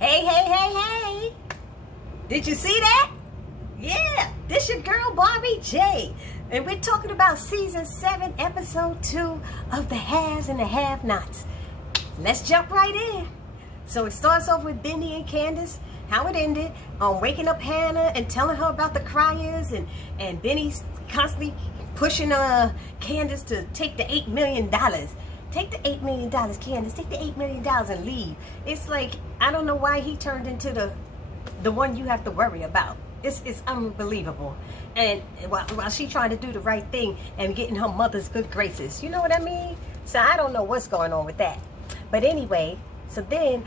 Hey, hey, hey, hey. Did you see that? Yeah, this your girl Barbie J. And we're talking about season 7, episode 2 of the Haves and the Have-Nots. Let's jump right in. So it starts off with Benny and Candace, how it ended, waking up Hannah and telling her about the criers, and Benny's constantly pushing Candace to take the $8 million. Take the $8 million, Candace. Take the $8 million and leave. It's like, I don't know why he turned into the one you have to worry about. It's unbelievable. And while she trying to do the right thing and getting her mother's good graces. You know what I mean? So I don't know what's going on with that. But anyway, so then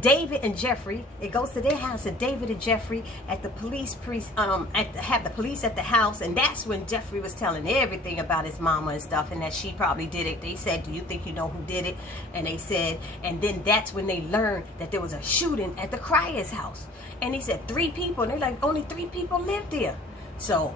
David and Jeffrey, it goes to their house, and David and Jeffrey at the police have the police at the house, and that's when Jeffrey was telling everything about his mama and stuff, and that she probably did it. They said, do you think you know who did it? And they said, and then that's when they learned that there was a shooting at the Crier's house. And he said 3 people, and they're like, only 3 people lived there. So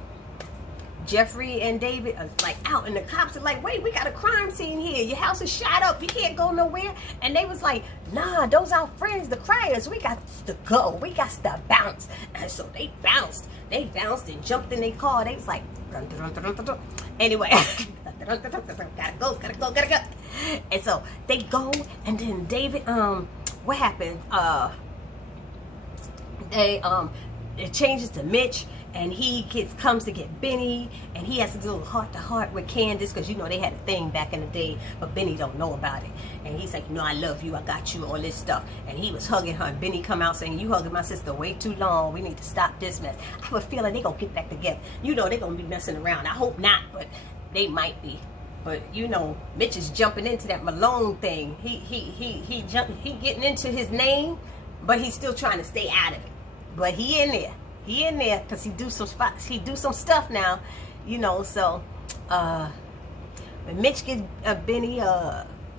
Jeffrey and David are like out, and the cops are like, wait, we got a crime scene here. Your house is shot up. You can't go nowhere. And they was like, nah, those our friends, the Criers. We got to go. We got to bounce. And so they bounced. They bounced and jumped in their car. They was like, dun, dun, dun, dun, dun, dun. Anyway, gotta go. And so they go, and then David, what happened? It changes to Mitch. And he comes to get Benny, and he has a little heart-to-heart with Candace, because, you know, they had a thing back in the day, but Benny don't know about it. And he's like, you know, I love you, I got you, all this stuff. And he was hugging her, and Benny come out saying, you hugging my sister way too long. We need to stop this mess. I have a feeling they going to get back together. You know, they're going to be messing around. I hope not, but they might be. But, you know, Mitch is jumping into that Malone thing. He getting into his name, but he's still trying to stay out of it. But he in there. He in there because he do some stuff now, you know. So when Mitch gets Benny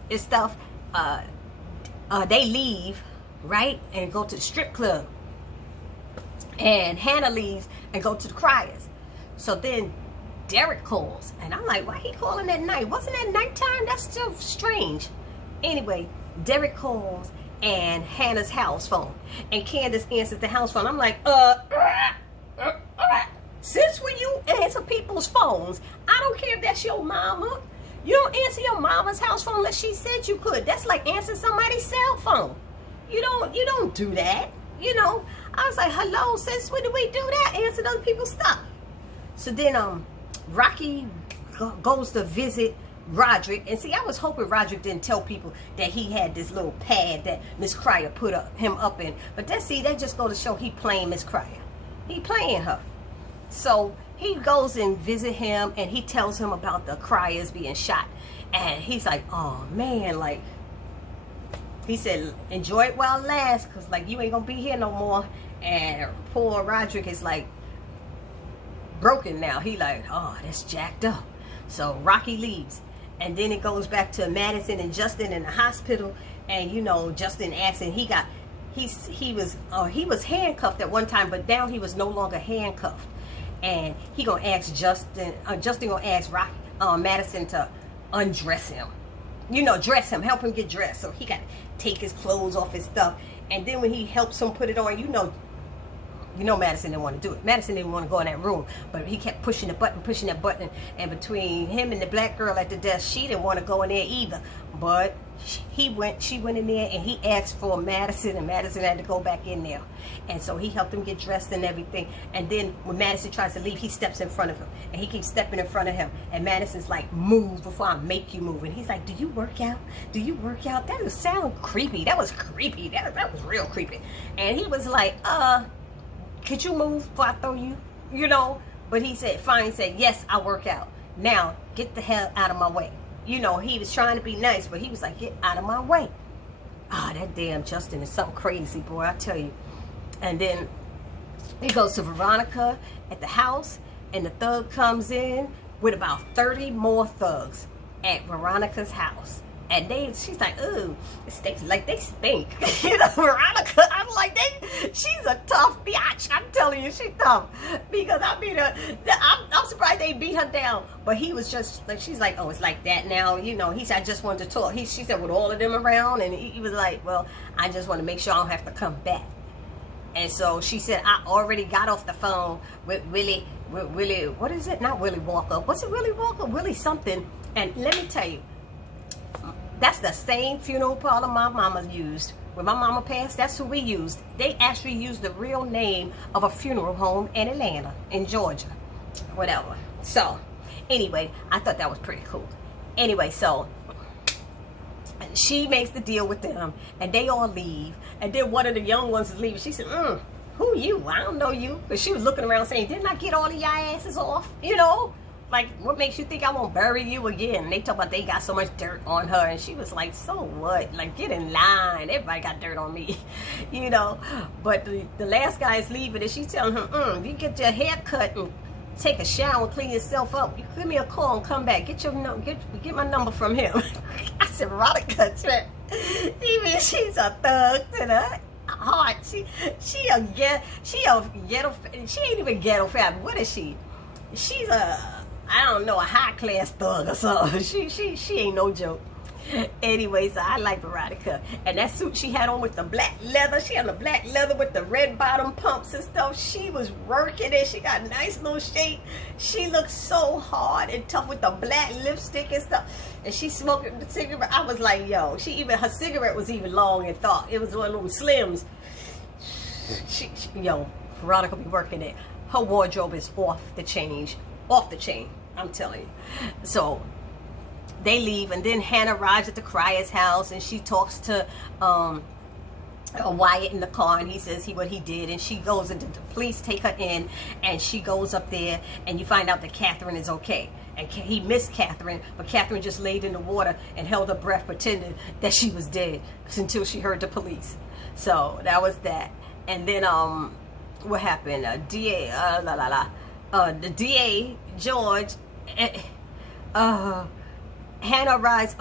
his stuff, they leave, right, and go to the strip club. And Hannah leaves and go to the Criers. So then Derek calls, and I'm like, why he calling at night? Wasn't that nighttime? That's so strange. Anyway, Derek calls, and Hannah's house phone, and Candace answers the house phone. I'm like, since when you answer people's phones, I don't care if that's your mama. You don't answer your mama's house phone unless she said you could. That's like answering somebody's cell phone. You don't do that. You know, I was like, hello, since when do we do that? Answer other people's stuff. So then Rocky goes to visit Roderick, and see, I was hoping Roderick didn't tell people that he had this little pad that Miss Crier put him up in. But that just go to show he playing Miss Crier. He playing her. So he goes and visit him, and he tells him about the Criers being shot, and he's like, oh man, like he said, enjoy it while it lasts, because like you ain't gonna be here no more. And poor Roderick is like broken now. He like, oh, that's jacked up. So Rocky leaves. And then it goes back to Madison and Justin in the hospital, and you know, Justin asks, and he was handcuffed at one time, but now he was no longer handcuffed, and he gonna ask Justin gonna ask Madison to undress him, you know, dress him, help him get dressed. So he got to take his clothes off, his stuff, and then when he helps him put it on, you know, Madison didn't want to do it. Madison didn't want to go in that room, but he kept pushing that button. And between him and the black girl at the desk, she didn't want to go in there either. But she went in there, and he asked for Madison, and Madison had to go back in there. And so he helped him get dressed and everything. And then when Madison tries to leave, he steps in front of him, and he keeps stepping in front of him. And Madison's like, move before I make you move. And he's like, do you work out? Do you work out? That would sound creepy. That was creepy. That was real creepy. And he was like, could you move before I throw you? You know? But he said, fine. He said, yes, I work out. Now, get the hell out of my way. You know, he was trying to be nice, but he was like, get out of my way. Ah, that damn Justin is something crazy, boy, I tell you. And then he goes to Veronica at the house, and the thug comes in with about 30 more thugs at Veronica's house. And she's like, ooh, it stinks like they stink. You know, Veronica, I'm like, she's a tough bitch. I'm telling you, she's tough. Because I mean, I'm surprised they beat her down. But he was just like, she's like, oh, it's like that now. You know, he said, I just wanted to talk. She said, with all of them around. And he was like, well, I just want to make sure I don't have to come back. And so she said, I already got off the phone with Willie, what is it? Not Willie Walker. What's it, Willie Walker? Willie something. And let me tell you, that's the same funeral parlor my mama used. When my mama passed, that's who we used. They actually used the real name of a funeral home in Atlanta, in Georgia. Whatever. So, anyway, I thought that was pretty cool. Anyway, so she makes the deal with them, and they all leave. And then one of the young ones is leaving. She said, who you? I don't know you. But she was looking around saying, didn't I get all of y'all asses off? You know? Like, what makes you think I won't bury you again? And they talk about they got so much dirt on her. And she was like, so what? Like, get in line. Everybody got dirt on me. You know? But the last guy is leaving, and she's telling him, you get your hair cut and take a shower and clean yourself up. You give me a call and come back. Get my number from him. I said, Veronica, even she's a thug to the heart. She ain't even ghetto fat. What is she? She's I don't know, a high class thug or something. She ain't no joke. Anyway, so I like Veronica. And that suit she had on with the black leather, she had the black leather with the red bottom pumps and stuff. She was working it. She got a nice little shape. She looked so hard and tough with the black lipstick and stuff. And she smoking the cigarette. I was like, yo, her cigarette was even long and thought. It was one of those Slims. Yo, Veronica be working it. Her wardrobe is off the chain, I'm telling you. So they leave, and then Hannah arrives at the Crier's house, and she talks to Wyatt in the car, and he says what he did, and she goes, and the police take her in, and she goes up there, and you find out that Catherine is okay. And he missed Catherine, but Catherine just laid in the water and held her breath, pretending that she was dead until she heard the police. So that was that. And then what happened? The DA George, Hannah arrives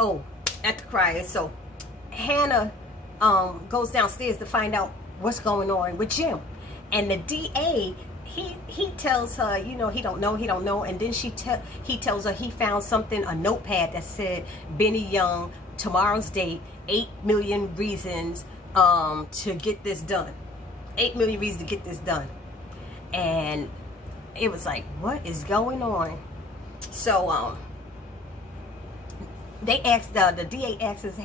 at the Crier. So Hannah goes downstairs to find out what's going on with Jim, and the DA he tells her, you know, he don't know, and then he tells her he found something, a notepad that said Benny Young, tomorrow's date, 8 million reasons to get this done. 8 million reasons to get this done. And it was like, what is going on? So they asked, the DA asks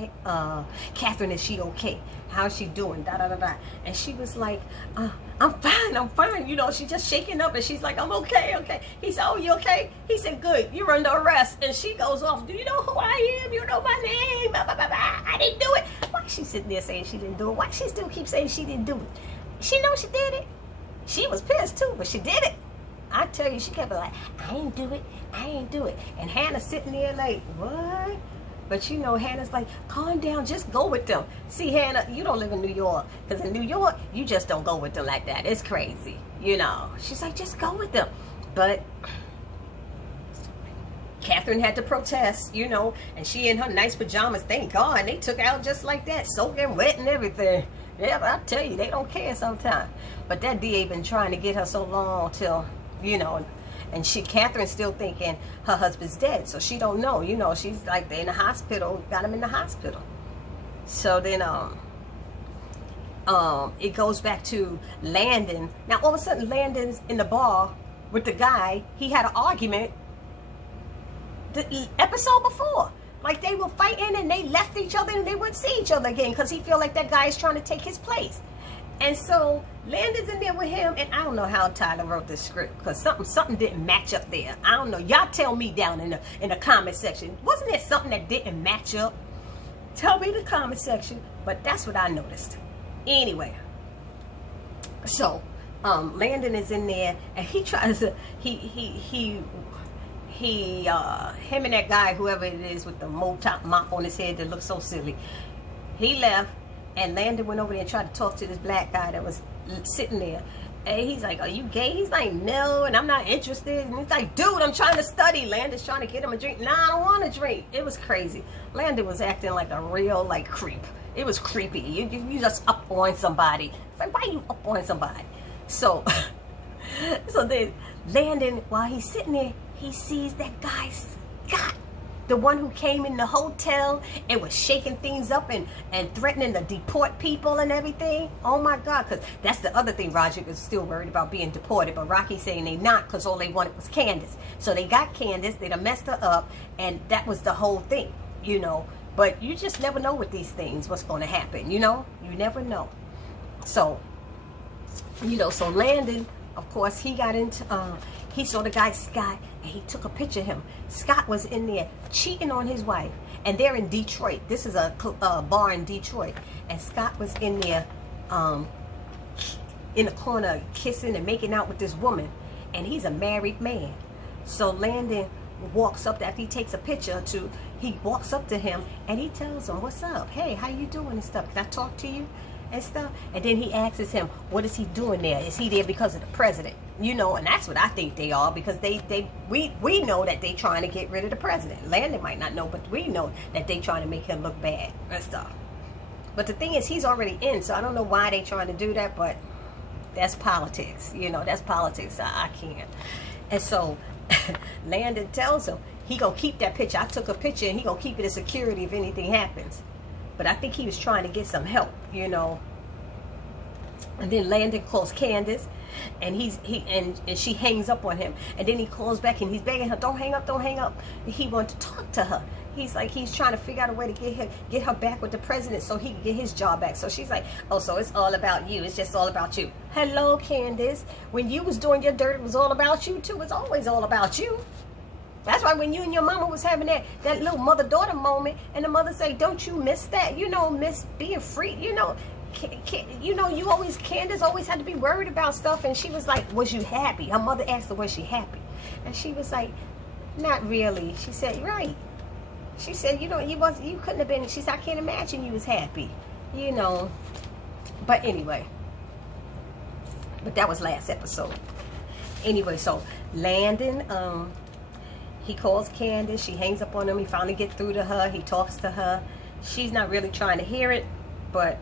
Catherine, is she okay? How's she doing? And she was like, I'm fine. You know, she's just shaking up, and she's like, I'm okay. He said, oh, you okay? He said, good, you're under arrest. And she goes off, do you know who I am? You know my name? I didn't do it. Why is she sitting there saying she didn't do it? Why she still keep saying she didn't do it? She knows she did it. She was pissed too, but she did it. I tell you, she kept like, I ain't do it. And Hannah's sitting there like, what? But you know, Hannah's like, calm down, just go with them. See, Hannah, you don't live in New York. Because in New York, you just don't go with them like that. It's crazy, you know. She's like, just go with them. But Catherine had to protest, you know. And she in her nice pajamas, thank God, they took out just like that, soaking wet and everything. Yeah, but I tell you, they don't care sometimes. But that DA been trying to get her so long till, you know, and Catherine's still thinking her husband's dead, so she don't know, you know. She's like, they're in the hospital, got him in the hospital. So then it goes back to Landon. Now all of a sudden Landon's in the bar with the guy. He had an argument the episode before. Like they were fighting and they left each other and they wouldn't see each other again because he feel like that guy is trying to take his place. And so Landon's in there with him, and I don't know how Tyler wrote this script because something didn't match up there. I don't know. Y'all tell me down in the comment section. Wasn't there something that didn't match up? Tell me in the comment section. But that's what I noticed. Anyway, so Landon is in there, and he tries to him and that guy, whoever it is with the mop on his head that looks so silly, he left. And Landon went over there and tried to talk to this black guy that was sitting there. And he's like, are you gay? He's like, no, and I'm not interested. And he's like, dude, I'm trying to study. Landon's trying to get him a drink. Nah, I don't want a drink. It was crazy. Landon was acting like a real, like, creep. It was creepy. You just up on somebody. It's like, why you up on somebody? So, so then Landon, while he's sitting there, he sees that guy, Scott, the one who came in the hotel and was shaking things up and threatening to deport people and everything. Oh my God, because that's the other thing. Roger is still worried about being deported, but Rocky's saying they not, because all they wanted was Candace. So they got Candace, they done messed her up, and that was the whole thing, you know. But you just never know with these things what's going to happen, you know. You never know. So, you know, so Landon, of course, he got into, he saw the guy Scott, and he took a picture of him. Scott was in there cheating on his wife, and they're in Detroit. This is a bar in Detroit, and Scott was in there in the corner kissing and making out with this woman, and he's a married man. So Landon walks up, after he takes a picture or two, he walks up to him and he tells him, what's up? Hey, how you doing and stuff? Can I talk to you and stuff? And then he asks him, what is he doing there? Is he there because of the president? You know, and that's what I think they are, because we know that they trying to get rid of the president. Landon might not know, but we know that they trying to make him look bad and stuff. But the thing is, he's already in, so I don't know why they trying to do that, but that's politics. You know, that's politics. I can't. And so Landon tells him he gonna keep that picture. I took a picture, and he gonna keep it as security if anything happens. But I think he was trying to get some help, you know. And then Landon calls Candace, and and she hangs up on him. And then he calls back, and he's begging her, don't hang up, don't hang up. And he wants to talk to her. He's like, he's trying to figure out a way to get her back with the president so he can get his job back. So she's like, oh, so it's all about you. It's just all about you. Hello, Candace. When you was doing your dirt, it was all about you too. It's always all about you. That's why when you and your mama was having that little mother-daughter moment, and the mother say, don't you miss that? You know, miss being free. You know, Candace always had to be worried about stuff. And she was like, was you happy? Her mother asked her, was she happy? And she was like, not really. She said, right. She said, you know, you couldn't have been. She said, I can't imagine you was happy, you know. But anyway, but that was last episode. Anyway, so Landon, he calls Candace. She hangs up on him. He finally gets through to her. He talks to her. She's not really trying to hear it, but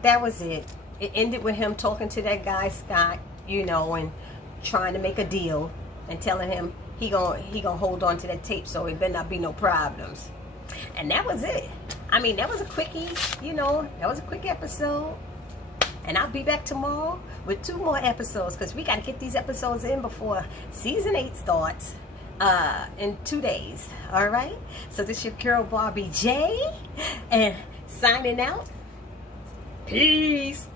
that was it. It ended with him talking to that guy Scott, you know, and trying to make a deal and telling him he gonna hold on to that tape, so it better not be no problems. And that was it. I mean, that was a quickie, you know. That was a quick episode. And I'll be back tomorrow with 2 more episodes, because we got to get these episodes in before season 8 starts in 2 days. All right? So this is your girl, Barbie J, and signing out. Peace.